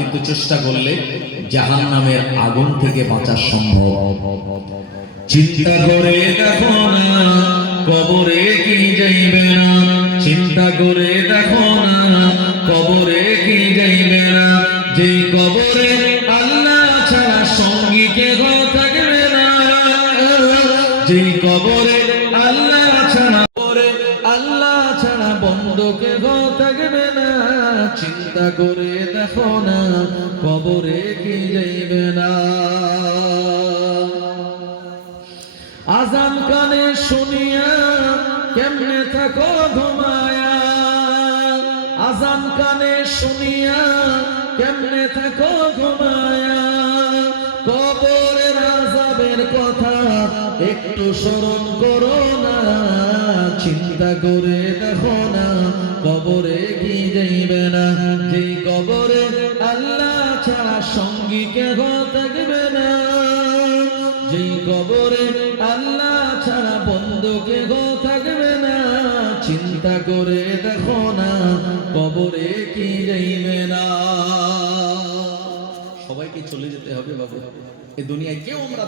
কিন্তু চেষ্টা করলে জাহান নামের আগুন থেকে বাঁচা সম্ভব। চিন্তা করে দেখো না, কবরে কি যাইবে না। চিন্তা করে দেখো না, কবরে কি যাইবে না। কবরে আল্লাহ ছাড়া সঙ্গী কেহ থাকবে না। কবরে আল্লাহ ছাড়া আল্লাহ ছাড়া বন্ধ থাকবে না। চিন্তা করে দেখো না, কবরে কি যাইবে না। আজান কানে শুনিয়া কেমনে থাকো ঘুমায়া? আজান কানে শুনিয়া কেমনে থাকো ঘুমায়া? কবরের আজাবের কথা একটু স্মরণ করো না, চিন্তা করে দেখো না, কবরে আল্লাহ ছাড়া সঙ্গী কেহ থাকবে না। যেই কবরে আল্লাহ ছাড়া বন্ধ কেহ থাকবে না। চিন্তা করে দেখো না, কবরে কি যাইবে না। সবাইকে চলে যেতে হবে বাবু। এ দুনিয়ায় কেউ আমরা